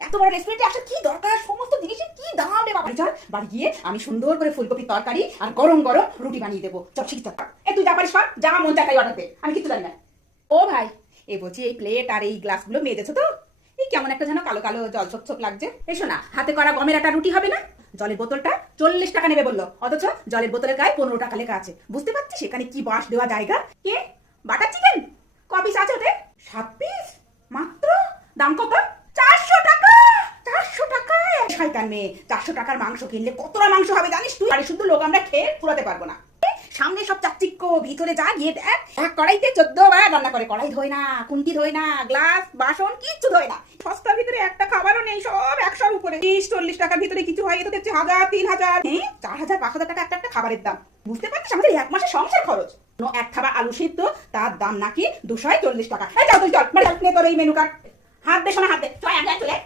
এত বড় রেস্টুরেন্টে আসা কি দরকার? সমস্ত জিনিসের কি দাম রে বাবা? চল, বাড়ি গিয়ে আমি সুন্দর করে ফুলকপির তরকারি আর গরম গরম রুটি বানিয়ে দেবো। চল শিখতে এ, তুই যা পারিস পার যা মন চাই তাই অর্ডার দে। আমি কিছু জানি না। ও ভাই, এ বলছি এই প্লেট আর এই গ্লাসগুলো মেজেছো তো? এই কেমন একটা যেন কালো কালো জল ছোপ ছোপ লাগছে। এসো না হাতে করা গমের একটা রুটি হবে না? জলের বোতলটা চল্লিশ টাকা নেবে বলল। অথচ জলের বোতলের গায়ে পনেরো টাকা লেখা আছে। বুঝতে পারছিস সেখানে কি বাঁশ দেওয়া জায়গা? কে? Butter chicken? ক পিস আছে ওতে? সাত পিস মাত্র? দাম কত চারশো টাকা চারশো টাকা শয়তান মেয়ে চারশো টাকার মাংস কিনলে কতটা মাংস হবে জানিস তুই? আরে শুধু লোক আমরা খেয়ে পুরাতে পারব না। সামনে সব চাকচিক্য ভিতরে যা গিয়ে দেখ এক কড়াইতে চোদ্দ বার রান্না করে। কড়াই ধোয় না কুন্তি ধোয় না গ্লাস বাসন কিচ্ছু ধোয় না। সস্তার ভিতরে একটা খাবারও নেই সব একশোর উপরে। তিরিশ চল্লিশ টাকার ভিতরে কিছু হয় এ তো দেখছি হাজার তিন হাজার। হ্যাঁ চার হাজার পাঁচ হাজার টাকা একটা একটা খাবারের দাম। বুঝতে পারছিস? আমাদের এক মাসের সংসার খরচ। এক খাবার আলু সিদ্ধ তার দাম নাকি দুশো চল্লিশ টাকা। এই যাও তুই চল বাড়ি চল, নে তোর এই মেনু কার্ড হাত দে শোনা হাত দে। চল চলে